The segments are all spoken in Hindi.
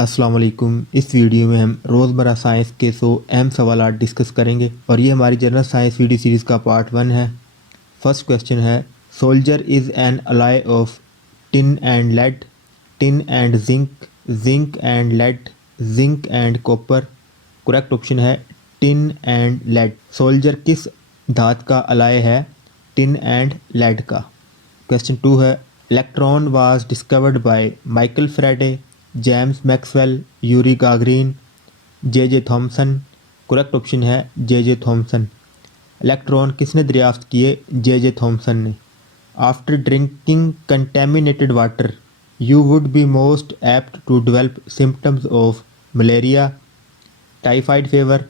अस्सलाम वालेकुम। इस वीडियो में हम रोज़मर्रा साइंस के 100 अहम सवालात डिस्कस करेंगे और ये हमारी जनरल साइंस वीडियो सीरीज़ का पार्ट 1 है। फर्स्ट क्वेश्चन है, solder is an alloy of tin and lead, tin and zinc, zinc and lead, zinc and copper. Correct option है टिन एंड लेड। सोल्जर किस धात का अलाय है? टिन एंड लेड का। क्वेश्चन 2 है, electron was discovered by Michael Faraday, James Maxwell, Yuri Gagarin, J Thomson. Correct option है जे थॉमसन। इलेक्ट्रॉन किसने दरियाफ्त किए? जे थॉमसन ने। After drinking contaminated water you would be most apt to develop symptoms of malaria, typhoid fever,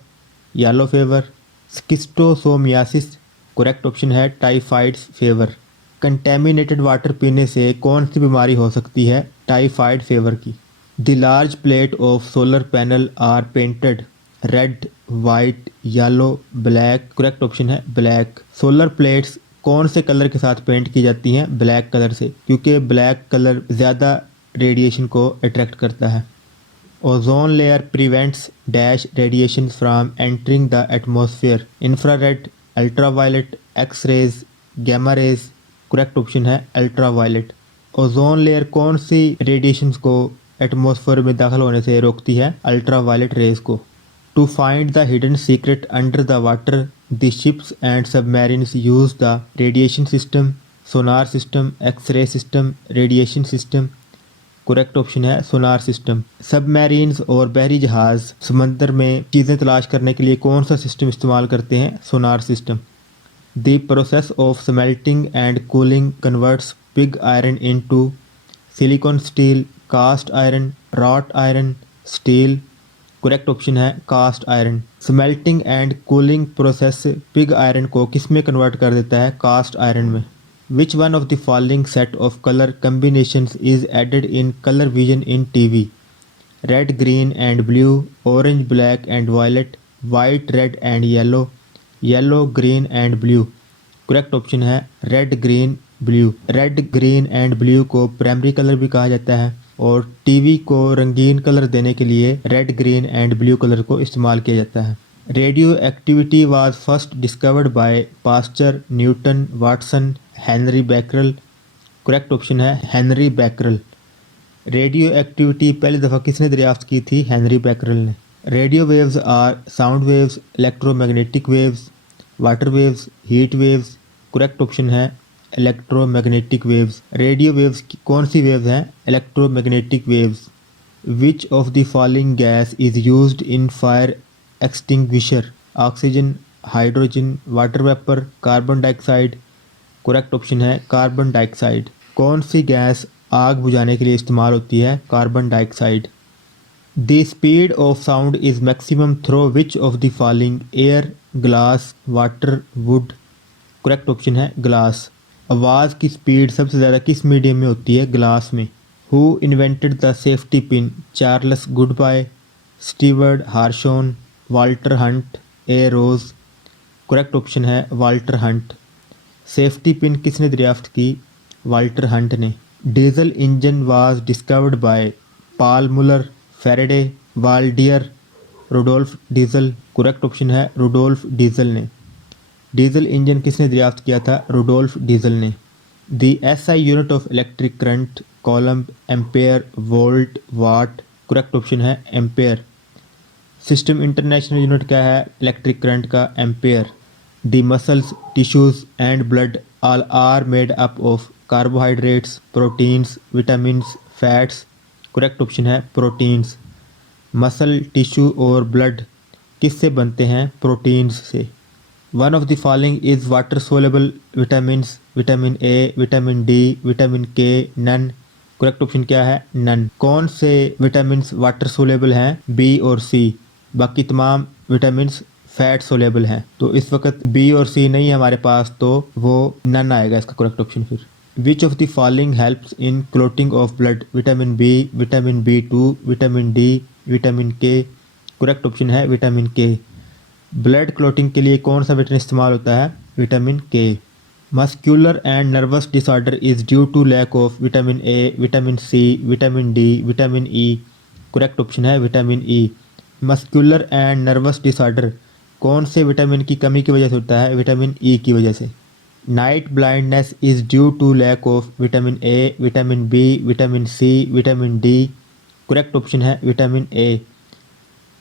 yellow fever, schistosomiasis. Correct option है टाइफाइड फीवर। कंटेमिनेटेड वाटर पीने से कौन सी बीमारी हो सकती है? टाइफाइड फीवर की। The large plate of solar panel are painted red, white, yellow, black. Correct option है ब्लैक। सोलर प्लेट्स कौन से कलर के साथ पेंट की जाती हैं? ब्लैक कलर से, क्योंकि ब्लैक कलर ज़्यादा रेडिएशन को अट्रैक्ट करता है। Ozone layer prevents dash radiation from entering the atmosphere, infrared, ultraviolet, X rays, gamma rays. Correct option है अल्ट्रावायलेट। ओजोन लेयर कौन सी रेडिएशंस को एटमॉस्फेयर में दाखिल होने से रोकती है? अल्ट्रावायलेट रेज को। To find the hidden secret under the water the ships and submarines use the radiation system, sonar system, X ray system, radiation system. Correct option है सोनार सिस्टम। सबमरीन्स और बहरी जहाज समंदर में चीज़ें तलाश करने के लिए कौन सा सिस्टम इस्तेमाल करते हैं? Sonar system. The process of smelting and cooling converts pig iron into silicon steel, cast iron, wrought iron, steel. Correct option है cast iron. Smelting and cooling process pig iron को किस में कन्वर्ट कर देता है? कास्ट आयरन में। Which one of the following set of color combinations is added in color vision in TV? Red, green and blue, orange, black and violet, white, red and yellow, yellow, green and blue. Correct option है red, green, blue. Red, green and blue को प्राइमरी कलर भी कहा जाता है और टीवी को रंगीन कलर देने के लिए red, green and blue colour को इस्तेमाल किया जाता है। Radioactivity was first discovered by Pasteur, Newton, Watson, Henry Becquerel. Correct option है हेनरी बैकरल। रेडियो एक्टिविटी पहली दफ़ा किसने दरियाफ्त की थी? हेनरी बैकरल ने। Radio waves are sound waves, electromagnetic waves, water waves, heat waves. Correct option है इलेक्ट्रोमैग्नेटिक वेव्स। रेडियो वेव्स की कौन सी वेव्स हैं? Electromagnetic waves. Which of the following gas is used in fire extinguisher? Oxygen, hydrogen, water vapour, carbon dioxide. Correct option है कार्बन डाइऑक्साइड। कौन सी गैस आग बुझाने के लिए इस्तेमाल होती है? Carbon dioxide. The speed of sound is maximum through which of the following? Air, glass, water, would. Correct option है ग्लास। आवाज़ की स्पीड सबसे ज़्यादा किस मीडियम में होती है? ग्लास में। Who invented the safety pin? Charles Goodbye, Stewart Hartshorn, Walter Hunt, A Rose. Correct option है वाल्टर हंट। सेफ्टी पिन किसने दरियाफ्त की? वाल्टर हंट ने। Diesel engine was discovered by Paul Muller, Faraday, Waldeyer, Rudolf Diesel. Correct option है रुडोल्फ डीजल ने। डीजल इंजन किसने दरियाफ्त किया था? रुडोल्फ डीजल ने। The SI unit of electric current, coulomb, ampere, volt, watt. Correct option है एम्पेयर। सिस्टम इंटरनेशनल यूनिट क्या है इलेक्ट्रिक करंट का? Ampere. The muscles, tissues and blood all are made up of carbohydrates, proteins, vitamins, fats. Correct option है प्रोटीन्स। मसल, टिश्यू और ब्लड किससे बनते हैं? प्रोटीन्स से। One of the following is water soluble vitamins? Vitamin A, vitamin D, vitamin के, नन। करेक्ट ऑप्शन क्या है? नन। कौन से विटामिन्स वाटर सोलेबल हैं? बी और सी। बाकी तमाम विटामिन्स फैट सोलेबल हैं। तो इस वक्त बी और सी नहीं है हमारे पास, तो वो नन आएगा इसका करेक्ट ऑप्शन फिर। Which of the following helps in clotting of blood? Vitamin B, vitamin B2, vitamin D, vitamin K. Correct option है विटामिन के। ब्लड क्लोटिंग के लिए कौन सा विटामिन इस्तेमाल होता है? Vitamin K. Muscular and nervous disorder is due to lack of vitamin A, vitamin C, vitamin D, vitamin E. Correct option है vitamin E. Muscular and nervous disorder कौन से विटामिन की कमी की वजह से होता है? विटामिन ई की वजह से। Night blindness is due to lack of vitamin A, vitamin B, vitamin C, vitamin D. Correct option है विटामिन ए।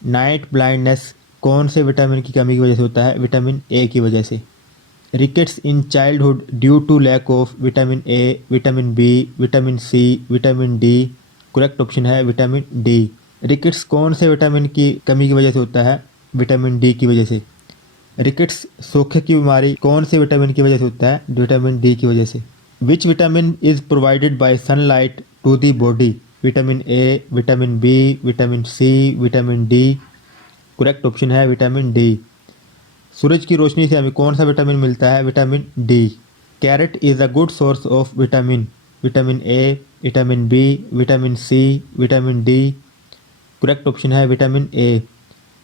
नाइट ब्लाइंडनेस कौन से विटामिन की कमी की वजह से होता है? विटामिन ए की वजह से। Rickets in childhood due to lack of vitamin A, vitamin B, vitamin C, vitamin D. Correct option है विटामिन डी। रिकेट्स कौन से विटामिन की कमी की वजह से होता है? विटामिन डी की वजह से। रिकेट्स सोखे की बीमारी कौन से विटामिन की वजह से होता है? विटामिन डी की वजह से। Which vitamin is provided by sunlight to the body? Vitamin A, vitamin B, vitamin C, vitamin D. Correct option है विटामिन डी। सूरज की रोशनी से हमें कौन सा विटामिन मिलता है? Vitamin D. Carrot is a good source of vitamin. Vitamin A, vitamin B, vitamin C, vitamin D. Correct option है विटामिन ए।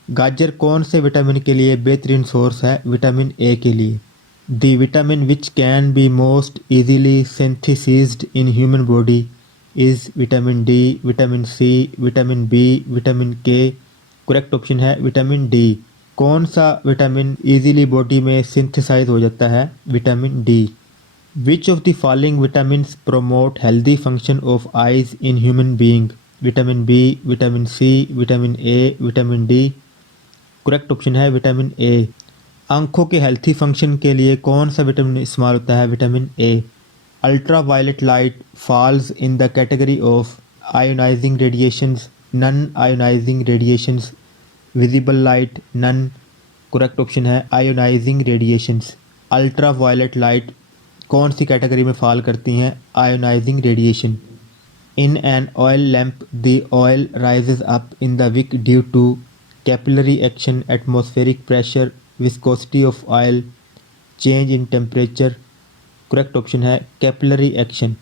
गाजर कौन से विटामिन के लिए बेहतरीन सोर्स है? विटामिन ए के लिए। The vitamin which can be most easily synthesized in human body is vitamin D, vitamin C, vitamin B, vitamin K. Correct option है विटामिन डी। कौन सा विटामिन इजीली बॉडी में सिंथेसाइज हो जाता है? Vitamin D. Which of the following vitamin promote healthy function of eyes in human being? Vitamin B, vitamin C, vitamin A, vitamin D. Correct option है विटामिन ए। आंखों के हेल्थी फंक्शन के लिए कौन सा विटामिन इस्तेमाल होता है? Vitamin A. Ultra violet light falls in the category of ionising radiations, non ionising radiations, visible light, none. Correct option है ionising radiations. Ultra violet light कौन सी कैटेगरी में फॉल करती हैं? Ionising radiation. In an oil lamp the oil rises up in the wick due to capillary action, atmospheric pressure, viscosity of oil, change in temperature. Correct option है capillary action.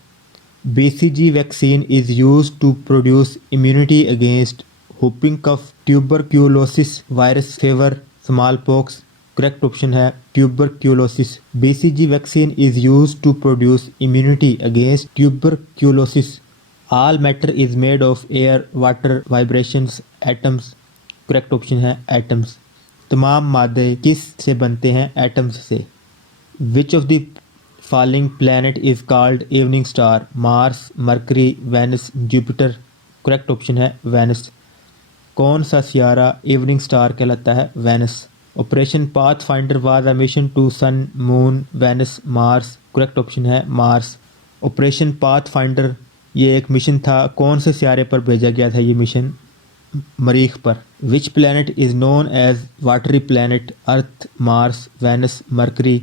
BCG vaccine is use to produce immunity against whooping cough, tuberculosis virus, fever, smallpox। Correct option है tuberculosis। BCG vaccine is used to produce immunity against tuberculosis। All matter is made of air, water, vibrations, atoms। Correct option है एटम्स। तमाम मादे किस से बनते हैं? एटम्स से। Which of the following planet is called evening star? Mars, Mercury, Venus, Jupiter. Correct option है वेनस। कौन सा सियारा इवनिंग स्टार कहलाता है? Venus. Operation Pathfinder was a mission to sun, moon, Venus, Mars. Correct option है मार्स। ऑपरेशन पाथ फाइंडर ये एक मिशन था, कौन से सियारे पर भेजा गया था ये मिशन? मरीख पर। Which planet is known as watery planet? Earth, Mars, Venus, Mercury.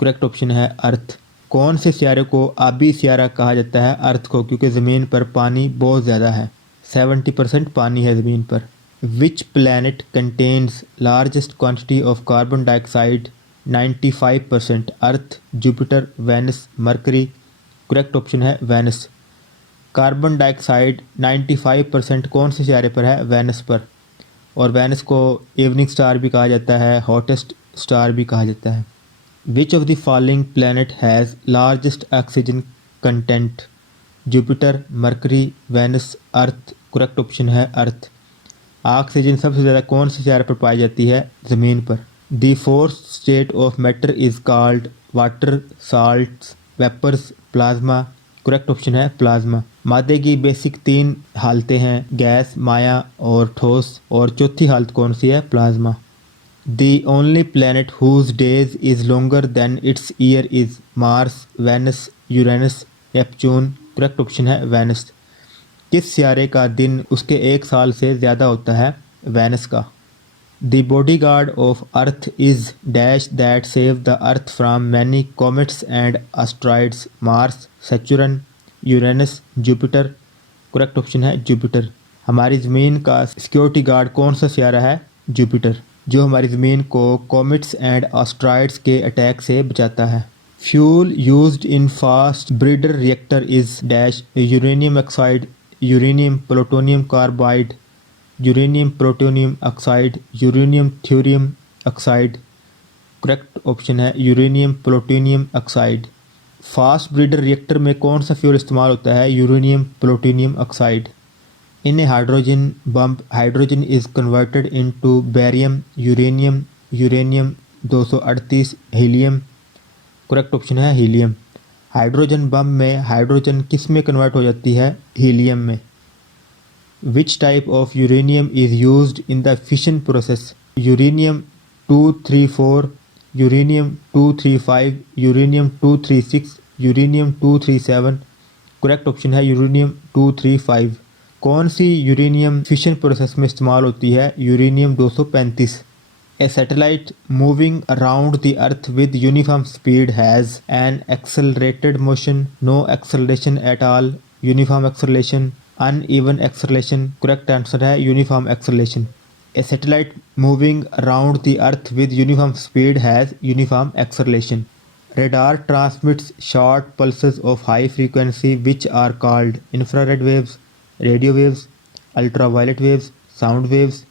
Correct option है अर्थ। कौन से सियारे को आबी सियारा कहा जाता है? अर्थ को, क्योंकि ज़मीन पर पानी बहुत ज़्यादा है, 70% पानी है ज़मीन पर। Which planet contains largest quantity of carbon dioxide? 95%। Earth, Jupiter, Venus, Mercury. Correct option है वेनस। कार्बन डाइऑक्साइड 95% कौन से सियारे पर है? वेनस पर। और वेनस को इवनिंग स्टार भी कहा जाता है, हॉटेस्ट स्टार भी कहा जाता है। Which of the following planet has largest oxygen content? Jupiter, Mercury, Venus, Earth. Correct option है अर्थ। ऑक्सीजन सबसे ज़्यादा कौन से सियारे पर पाई जाती है? ज़मीन पर। The fourth state of matter is called water, salts, vapours, plasma. Correct option है प्लाज्मा। मादे की बेसिक 3 हालतें हैं, गैस, माया और ठोस, और चौथी हालत कौन सी है? Plasma. The only planet whose days is longer than its year is Mars, Venus, Uranus, Neptune. Correct option है वेनस। किस सियारे का दिन उसके 1 साल से ज़्यादा होता है? वेनस का। The body guard of earth is dash that save the earth from many comets and asteroids? Mars, Saturn, Uranus, Jupiter. Correct option है जुपिटर। हमारी ज़मीन का सिक्योरिटी गार्ड कौन सा सियारा है? जुपिटर, जो हमारी ज़मीन को कॉमेट्स एंड एस्ट्रॉइड्स के अटैक से बचाता है। Fuel used in fast breeder reactor is dash uranium oxide, uranium plutonium carbide, uranium plutonium oxide, uranium thorium oxide. Correct option है uranium plutonium oxide. Fast breeder reactor में कौन सा फ्यूल इस्तेमाल होता है? Uranium plutonium oxide. In a hydrogen bomb, hydrogen is converted into barium, uranium, uranium 238, helium. Correct option है हीलियम। हाइड्रोजन बम में हाइड्रोजन किस में कन्वर्ट हो जाती है? हीलियम में। Which type of uranium is used in the fission process? Uranium 234, uranium 235, uranium 236, uranium 237। Correct option है यूरेनियम 235। कौन सी यूरेनियम फिशन प्रोसेस में इस्तेमाल होती है? Uranium 235। A satellite moving around the Earth with uniform speed has an accelerated motion, no acceleration at all, uniform acceleration, uneven acceleration. Correct answer है uniform acceleration. A satellite moving around the Earth with uniform speed has uniform acceleration. Radar transmits short pulses of high frequency which are called infrared waves, radio waves, ultraviolet waves, sound waves.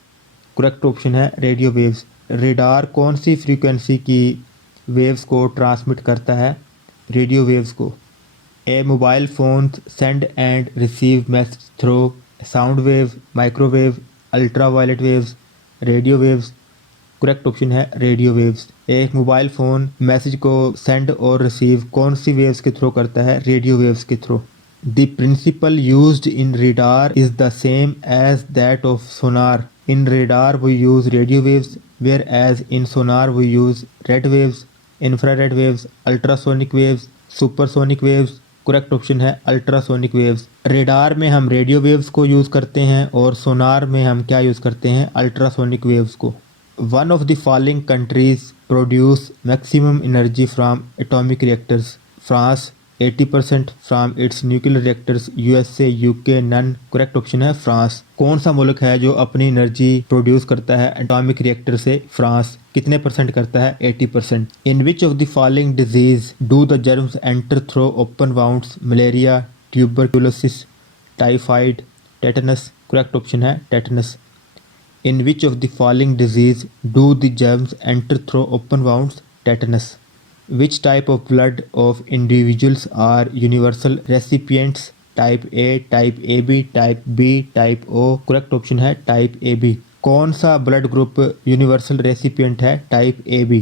Correct option है रेडियो वेव्स। रेडार कौन सी फ्रीक्वेंसी की वेव्स को ट्रांसमिट करता है? रेडियो वेव्स को। A mobile phone send and receive message through sound wave, microwave, ultraviolet waves, radio waves. Correct option है रेडियो वेव्स। एक मोबाइल फ़ोन मैसेज को सेंड और रिसीव कौन सी वेव्स के थ्रू करता है? रेडियो वेव्स के through. The principle used in radar is the same as that of Sonar. In radar we use radio waves, whereas in sonar we use red waves, infrared waves, ultrasonic waves, supersonic waves. Correct option है अल्ट्रासोनिक वेव्स। रेडार में हम रेडियो वेव्स को यूज़ करते हैं और सोनार में हम क्या यूज़ करते हैं? अल्ट्रासोनिक वेव्स को। One of the following countries produce maximum energy from atomic reactors? France 80% from its nuclear reactors, USA, UK, none. Correct option है फ्रांस। कौन सा मुल्क है जो अपनी एनर्जी प्रोड्यूस करता है एटॉमिक रिएक्टर से? फ्रांस। कितने परसेंट करता है? 80%। In which of the following disease do the germs enter through open wounds? Malaria, tuberculosis, typhoid, tetanus. Correct option है tetanus. In which of the following disease do the germs enter through open wounds? Tetanus. Which type of blood of individuals are universal recipients? Type A, type AB, type B, type O. Correct option है type AB. कौन सा ब्लड ग्रुप यूनिवर्सल रेसिपिएंट है? Type AB.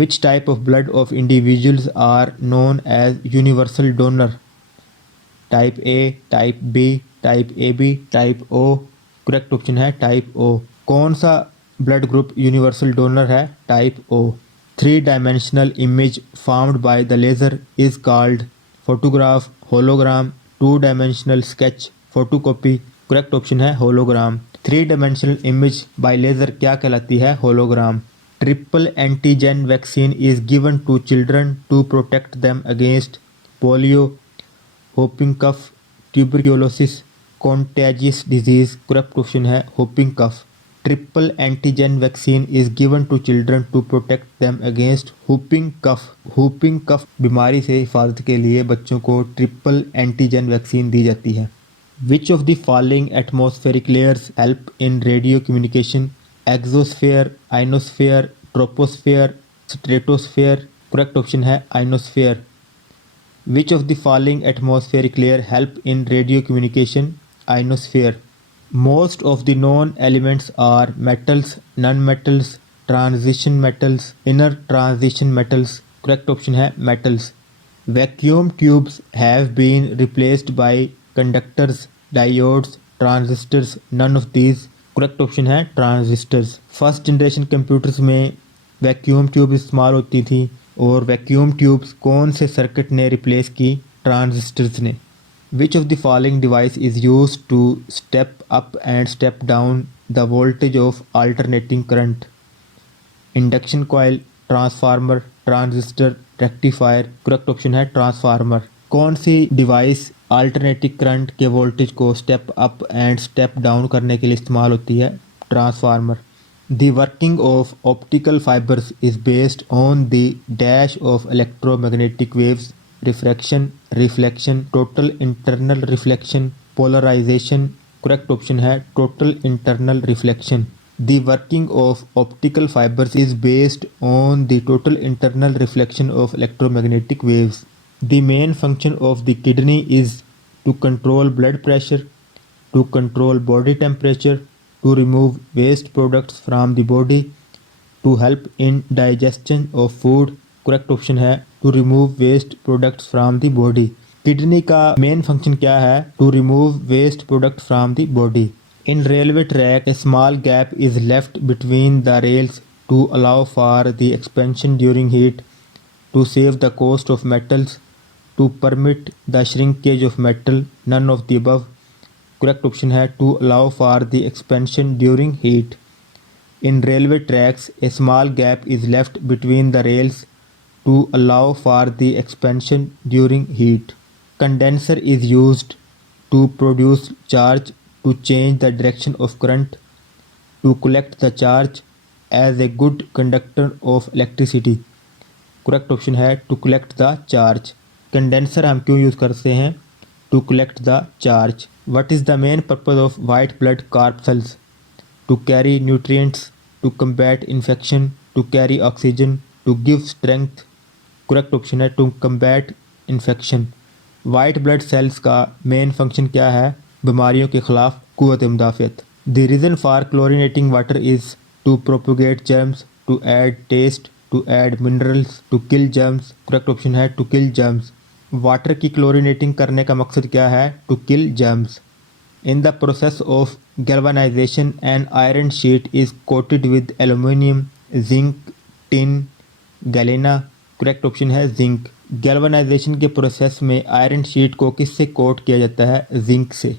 Which type of blood of individuals are known as universal donor? Type A, type B, type AB, type O. Correct option है टाइप O. कौन सा ब्लड ग्रुप यूनिवर्सल डोनर है? Type O. Three-dimensional image formed by the laser is called photograph, hologram, two-dimensional sketch, photocopy. Correct option है hologram. Three-dimensional image by laser क्या कहलाती है? hologram. Triple antigen vaccine is given to children to protect them against polio, whooping cough, tuberculosis, contagious disease. Correct option है whooping cough. Triple antigen vaccine is given to children to protect them against whooping cough. Whooping cough बीमारी से हिफाजत के लिए बच्चों को ट्रिपल एंटीजन वैक्सीन दी जाती है. Which of the following atmospheric layers help in radio communication? Exosphere, ionosphere, troposphere, stratosphere. Correct option है ionosphere. Which of the following atmospheric layer help in radio communication? Ionosphere. Most of the known elements are metals, non-metals, transition metals, inner transition metals. Correct option है metals. Vacuum tubes have been replaced by conductors, diodes, transistors. None of these. Correct option है transistors. First generation computers में वैक्यूम ट्यूब इस्तेमाल होती थी और वैक्यूम ट्यूब्स कौन से सर्किट ने रिप्लेस की? ट्रांजिस्टर्स ने. Which of the following device is used to step up and step down the voltage of alternating current? Induction coil, transformer, transistor, rectifier. Correct option है transformer. कौन सी डिवाइस अल्टरनेटिंग करंट के वोल्टेज को step up and step down करने के लिए इस्तेमाल होती है? Transformer. The working of optical fibers is based on the dash of electromagnetic waves. Refraction, reflection, total internal reflection, polarization. Correct option है total internal reflection. The working of optical fibers is based on the total internal reflection of electromagnetic waves. The main function of the kidney is to control blood pressure, to control body temperature, to remove waste products from the body, to help in digestion of food. Correct option है to remove waste products from the body. Kidney का मेन फंक्शन क्या है? To remove waste products from the body. In railway track, a small gap is left between the rails to allow for the expansion during heat, to save the cost of metals, to permit the shrinkage of metal. None of the above. Correct option है to allow for the expansion during heat. In railway tracks, a small gap is left between the rails to allow for the expansion during heat. Condenser is used to produce charge, to change the direction of current, to collect the charge as a good conductor of electricity. Correct option है to collect the charge. Condenser हम क्यों यूज़ करते हैं? To collect the charge. What is the main purpose of white blood corpuscles? To carry nutrients, to combat infection, to carry oxygen, to give strength. Correct option है to combat infection. White blood cells का मेन फंक्शन क्या है? बीमारियों के खिलाफ क़ुव्वत मुदाफ़ियत. The reason for chlorinating water is to propagate germs, to add taste, to add minerals, to kill germs. Correct option है टू किल जर्म्स. वाटर की क्लोरीनेटिंग करने का मकसद क्या है? To kill germs. In the process of galvanisation an iron sheet is coated with aluminium, zinc, tin, galena. Correct option है जिंक. गैल्वनाइजेशन के प्रोसेस में आयरन शीट को किससे कोट किया जाता है? जिंक से.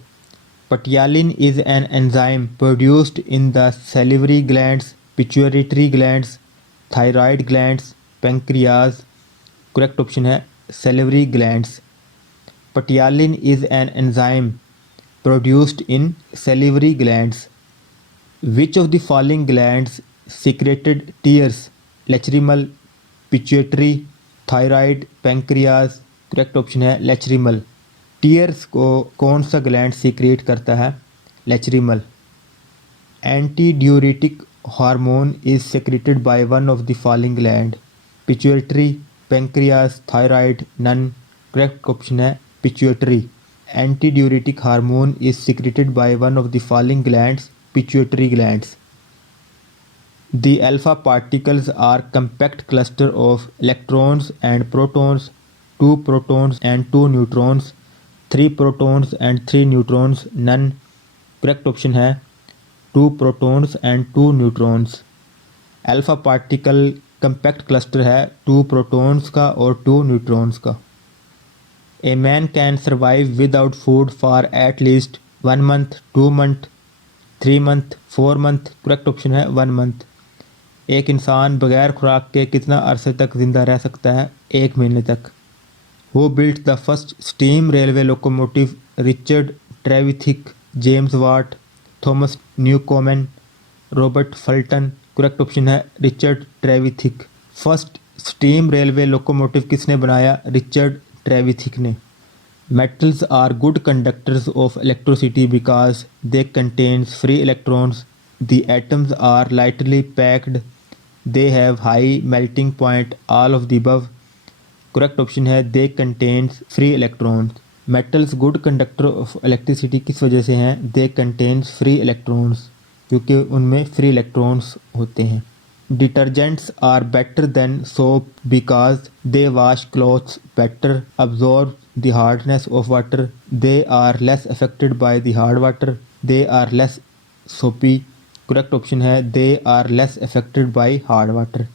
Ptyalin is an enzyme produced in the salivary glands, pituitary glands, thyroid glands, pancreas. Correct option है salivary glands. Ptyalin is an enzyme produced in salivary glands. Which of the following glands secreted tears? Lacrimal, pituitary, thyroid, pancreas. Correct option है लैक्रिमल. टीयर्स को कौन सा ग्लैंड सीक्रेट करता है? Lacrimal. Anti diuretic hormone is secreted by one of the following gland? pituitary, pancreas, thyroid, none. Correct option है pituitary. Antidiuretic hormone is secreted by one of the following glands? Pituitary glands. The alpha particles are compact cluster of electrons and protons, 2 protons and 2 neutrons, 3 protons and 3 neutrons, none. Correct option है 2 protons and 2 neutrons. Alpha particle compact cluster है 2 प्रोटॉन्स का और 2 न्यूट्रॉन्स का. A man can survive without food for at least 1 month, 2 month, 3 month, 4 month. Correct option है 1 month. एक इंसान बगैर खुराक के कितना अरसे तक ज़िंदा रह सकता है? 1 महीने तक. Who built the first steam railway locomotive? Richard Trevithick, James Watt, Thomas Newcomen, Robert Fulton. Correct option है Richard Trevithick. First steam railway locomotive किसने बनाया? रिचर्ड ट्रेविथिक ने. Metals are good conductors of electricity because they contains free electrons. The atoms are lightly packed. They have high melting point. All of the above. Correct option है they contains free electrons. Metals good conductor of electricity किस वजह से हैं? दे कंटेन्स फ्री इलेक्ट्रॉन्स, क्योंकि उनमें फ्री इलेक्ट्रॉन्स होते हैं. Detergents are better than soap because they wash clothes better, absorb the hardness of water. They are less affected by the hard water. They are less soapy. Correct option है they are less affected by hard water.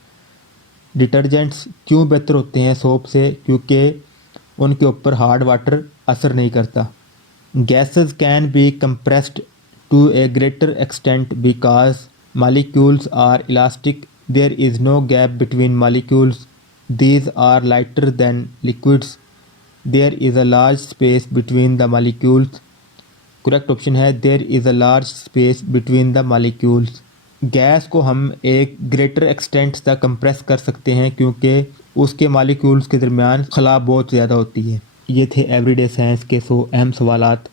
Detergents क्यों बेहतर होते हैं सोप से? क्योंकि उनके ऊपर हार्ड वाटर असर नहीं करता. Gases can be compressed to a greater extent because molecules are elastic. There is no gap between molecules. These are lighter than liquids. There is a large space between the molecules. Correct option है there is a large space between the molecules. Gas को हम एक ग्रेटर एक्सटेंट तक कंप्रेस कर सकते हैं क्योंकि उसके मालिक्यूल्स के दरमियान खला बहुत ज़्यादा होती है. ये थे एवरीडे साइंस के 100 अहम सवालात.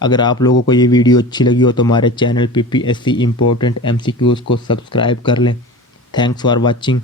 अगर आप लोगों को ये वीडियो अच्छी लगी हो तो हमारे चैनल PPSC इम्पोर्टेंट MCQs को सब्सक्राइब कर लें. Thanks for watching.